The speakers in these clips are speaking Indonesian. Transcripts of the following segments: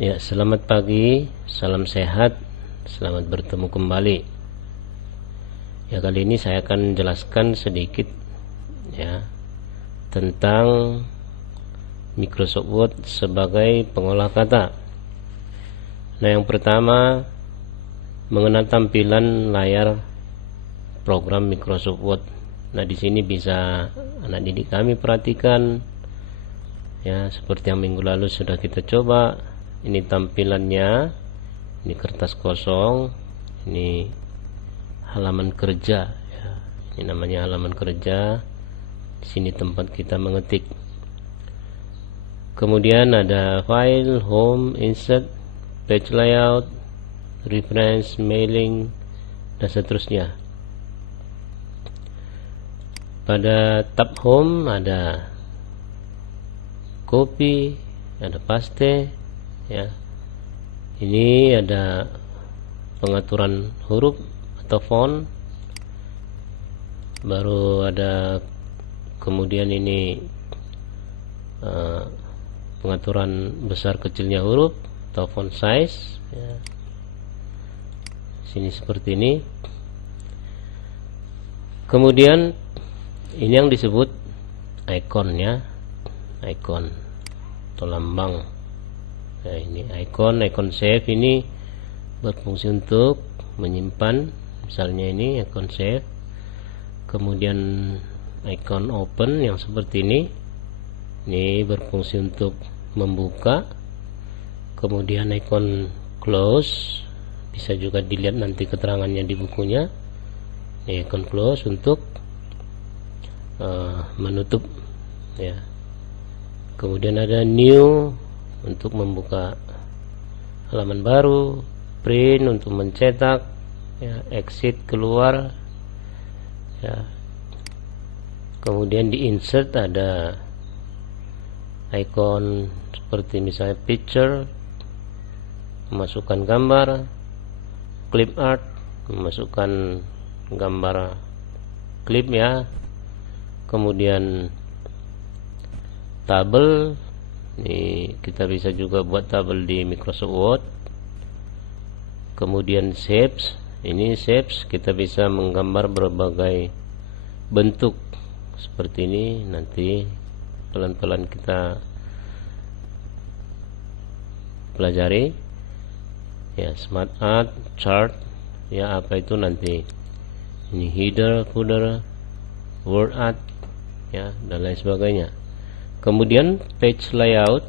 Ya, selamat pagi, salam sehat, selamat bertemu kembali. Ya, kali ini saya akan jelaskan sedikit ya tentang Microsoft Word sebagai pengolah kata. Nah, yang pertama mengenal tampilan layar program Microsoft Word. Nah, di sini bisa anak didik kami perhatikan ya, seperti yang minggu lalu sudah kita coba. Ini tampilannya, ini kertas kosong, ini halaman kerja ya. Ini namanya halaman kerja. Di sini tempat kita mengetik. Kemudian ada file, home, insert, page layout, reference, mailing, dan seterusnya. Pada tab home ada copy, ada paste ya. Ini ada pengaturan huruf atau font, baru ada kemudian ini pengaturan besar kecilnya huruf atau font size ya. Sini seperti ini. Kemudian ini yang disebut ikonnya, icon atau lambang. Nah, ini icon save ini berfungsi untuk menyimpan, misalnya ini icon save. Kemudian icon open yang seperti ini berfungsi untuk membuka. Kemudian icon close bisa juga dilihat nanti keterangannya di bukunya. Ini icon close untuk menutup ya. Kemudian ada new untuk membuka halaman baru, print untuk mencetak ya, exit keluar ya. Kemudian di insert ada icon seperti misalnya picture, memasukkan gambar, clip art, memasukkan gambar klip ya. Kemudian tabel, ini kita bisa juga buat tabel di Microsoft Word. Kemudian shapes, ini shapes kita bisa menggambar berbagai bentuk seperti ini. Nanti pelan-pelan kita pelajari ya. Smart art, chart ya, apa itu nanti. Ini header, footer, word art ya, dan lain sebagainya. Kemudian page layout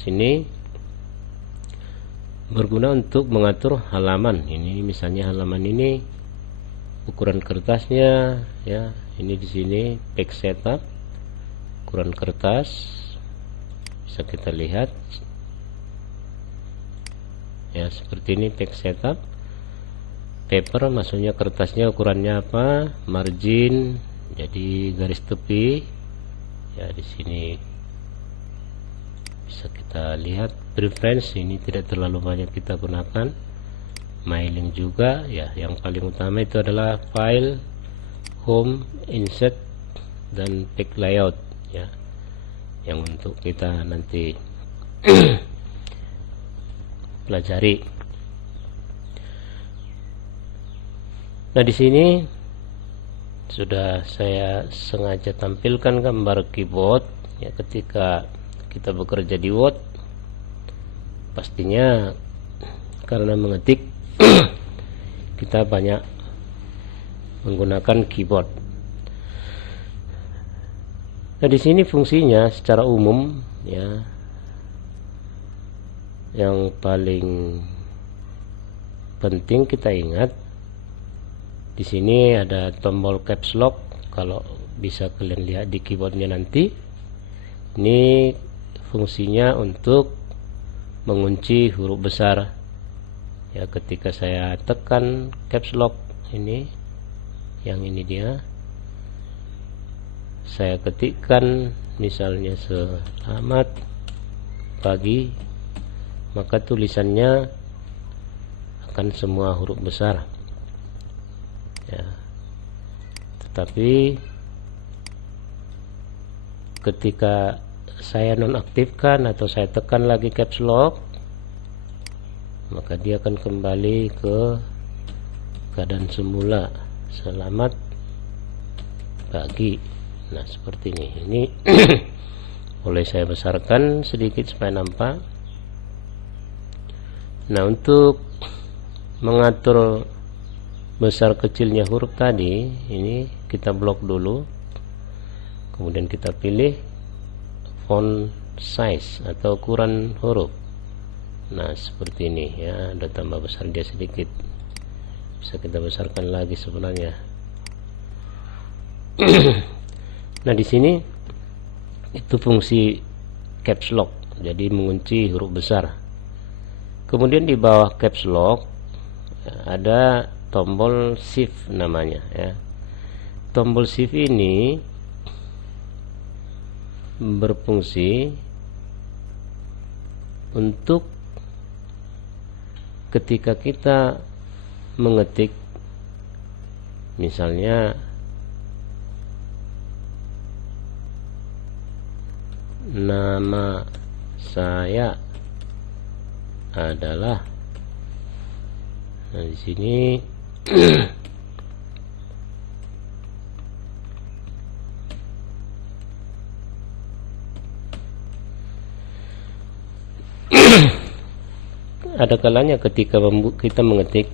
sini berguna untuk mengatur halaman. Ini misalnya halaman ini ukuran kertasnya ya. Ini di sini page setup, ukuran kertas bisa kita lihat ya, seperti ini page setup. Paper maksudnya kertasnya ukurannya apa, margin jadi garis tepi ya. Di sini bisa kita lihat preference, ini tidak terlalu banyak kita gunakan. Mailing juga ya. Yang paling utama itu adalah file, home, insert, dan page layout ya, yang untuk kita nanti pelajari. Nah, di sini sudah saya sengaja tampilkan gambar keyboard ya. Ketika kita bekerja di Word, pastinya karena mengetik kita banyak menggunakan keyboard. Nah, di sini fungsinya secara umum ya, yang paling penting kita ingat, di sini ada tombol caps lock. Kalau bisa kalian lihat di keyboardnya nanti, ini fungsinya untuk mengunci huruf besar ya. Ketika saya tekan caps lock ini, yang ini dia, saya ketikkan misalnya selamat pagi, maka tulisannya akan semua huruf besar ya. Tetapi ketika saya nonaktifkan atau saya tekan lagi caps lock, maka dia akan kembali ke keadaan semula. Selamat pagi. Nah, seperti ini boleh saya besarkan sedikit supaya nampak. Nah, untuk mengatur besar kecilnya huruf tadi, ini kita blok dulu, kemudian kita pilih font size atau ukuran huruf. Nah, seperti ini ya, ada tambah besar dia sedikit, bisa kita besarkan lagi sebenarnya. Nah, di sini itu fungsi caps lock, jadi mengunci huruf besar. Kemudian di bawah caps lock ada tombol shift namanya ya. Tombol shift ini berfungsi untuk ketika kita mengetik, misalnya nama saya adalah, nah di sini ada kalanya ketika kita mengetik,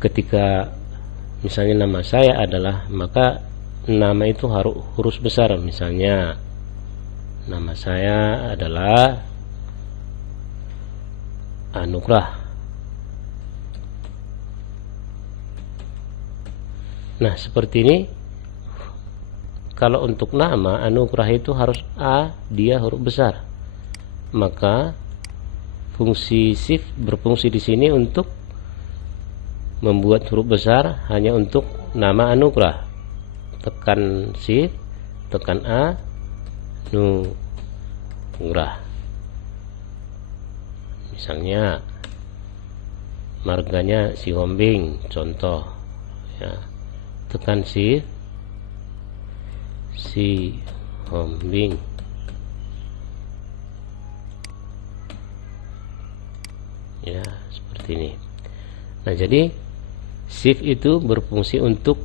ketika misalnya nama saya adalah, maka nama itu harus huruf besar. Misalnya nama saya adalah Anugrah. Nah, seperti ini. Kalau untuk nama Anugrah itu harus A, dia huruf besar. Maka fungsi shift berfungsi di sini untuk membuat huruf besar hanya untuk nama Anugrah. Tekan shift, tekan A, Anugrah. Misalnya marganya Si Hombing, contoh ya, tekan shift, Si Hombing. Ya, seperti ini. Nah, jadi shift itu berfungsi untuk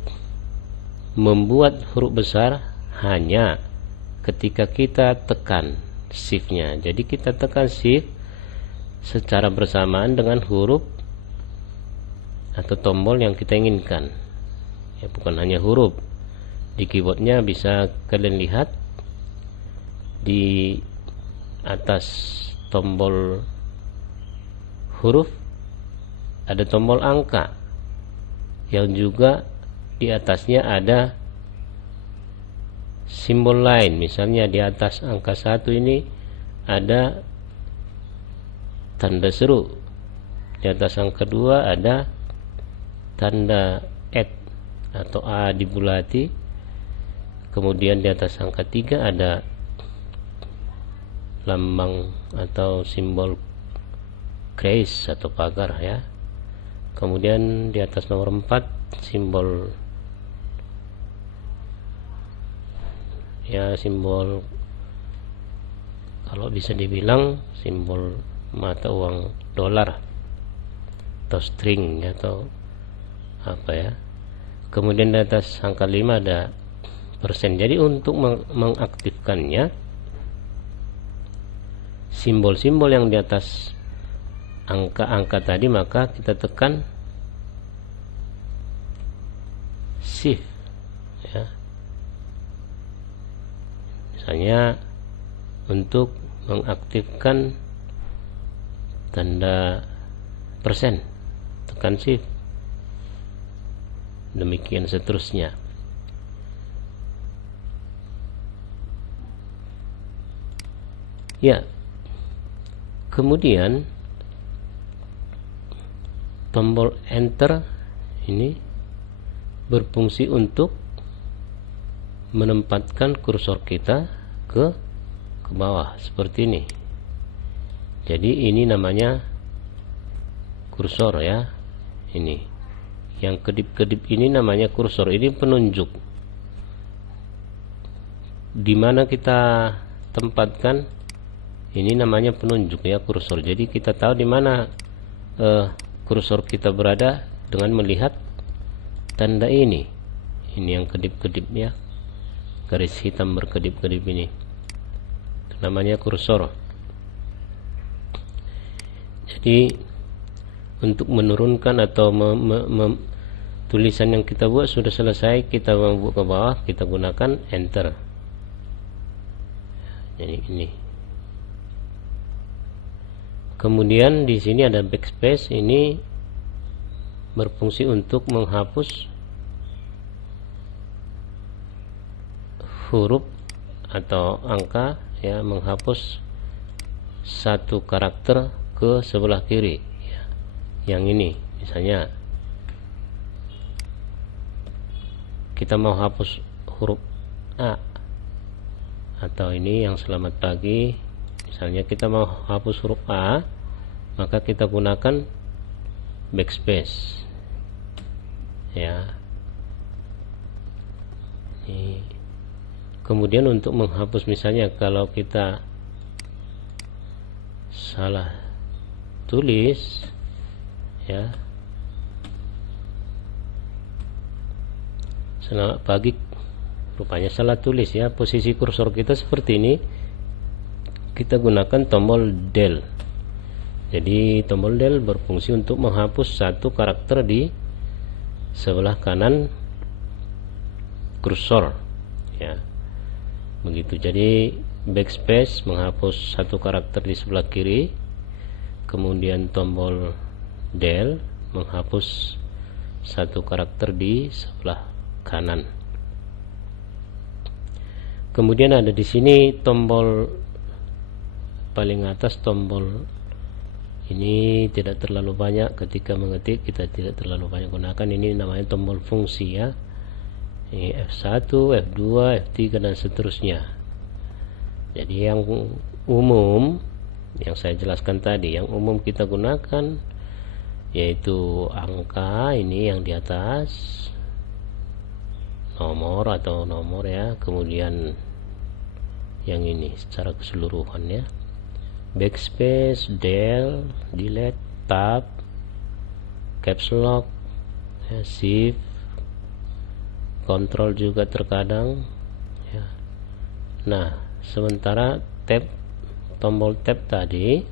membuat huruf besar hanya ketika kita tekan shiftnya. Jadi kita tekan shift secara bersamaan dengan huruf atau tombol yang kita inginkan ya, bukan hanya huruf. Di keyboardnya bisa kalian lihat di atas tombol huruf ada tombol angka, yang juga di atasnya ada simbol lain. Misalnya di atas angka 1 ini ada tanda seru, di atas angka 2 ada tanda @ atau A dibulati, kemudian di atas angka 3 ada lambang atau simbol grace atau pagar ya. Kemudian di atas nomor 4 simbol ya, simbol kalau bisa dibilang simbol mata uang dolar atau string atau apa ya. Kemudian di atas angka 5 ada persen. Jadi untuk mengaktifkannya, simbol-simbol yang di atas angka-angka tadi, maka kita tekan shift ya. Misalnya untuk mengaktifkan tanda persen, tekan shift, demikian seterusnya. Ya, kemudian tombol enter ini berfungsi untuk menempatkan kursor kita ke bawah seperti ini. Jadi ini namanya kursor ya. Ini yang kedip-kedip ini namanya kursor. Ini penunjuk di mana kita tempatkan Ini namanya penunjuk ya, kursor. Jadi kita tahu di mana kursor kita berada dengan melihat tanda ini. Ini yang kedip-kedip ya, garis hitam berkedip-kedip ini. Itu namanya kursor. Jadi untuk menurunkan atau tulisan yang kita buat sudah selesai, kita membuka ke bawah, kita gunakan enter. Jadi ini. Kemudian di sini ada backspace, ini berfungsi untuk menghapus huruf atau angka ya, menghapus satu karakter ke sebelah kiri ya. Yang ini misalnya kita mau hapus huruf A, atau ini yang selamat pagi, misalnya kita mau hapus huruf A, maka kita gunakan backspace ya. Ini. Kemudian untuk menghapus, misalnya kalau kita salah tulis ya, selamat pagi rupanya salah tulis ya, posisi kursor kita seperti ini, kita gunakan tombol del. Jadi tombol del berfungsi untuk menghapus satu karakter di sebelah kanan kursor ya, begitu. Jadi backspace menghapus satu karakter di sebelah kiri, kemudian tombol del menghapus satu karakter di sebelah kanan. Kemudian ada di sini tombol paling atas, tombol ini tidak terlalu banyak ketika mengetik, kita tidak terlalu banyak gunakan. Ini namanya tombol fungsi ya. Ini F1, F2, F3 dan seterusnya. Jadi yang umum yang saya jelaskan tadi, yang umum kita gunakan yaitu angka ini yang di atas, nomor atau nomor ya, kemudian yang ini secara keseluruhan ya, backspace, del, delete, tab, caps lock ya, shift, control juga terkadang ya. Nah sementara tab, tombol tab tadi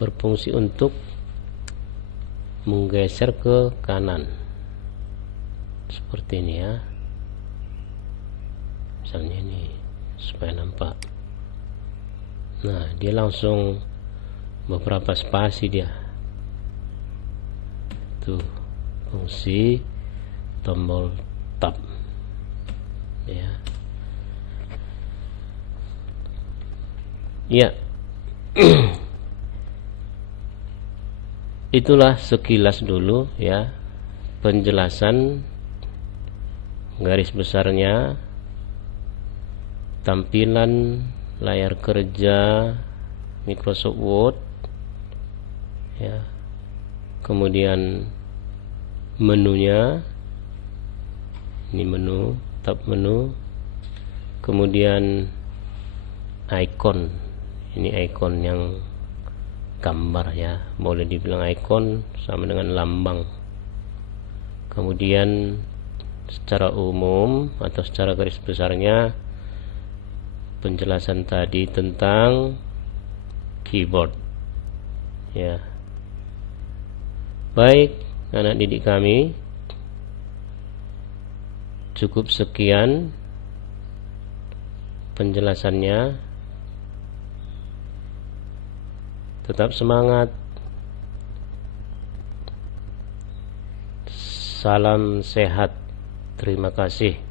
berfungsi untuk menggeser ke kanan seperti ini ya, misalnya ini supaya nampak. Nah dia langsung beberapa spasi dia tuh, fungsi tombol tab ya. Ya itulah sekilas dulu ya penjelasan garis besarnya tampilan layar kerja Microsoft Word ya, kemudian menunya, ini menu, tab menu, kemudian icon, ini icon yang gambar ya, boleh dibilang icon sama dengan lambang. Kemudian secara umum atau secara garis besarnya penjelasan tadi tentang keyboard ya. Baik anak didik kami, cukup sekian penjelasannya. Tetap semangat. Salam sehat. Terima kasih.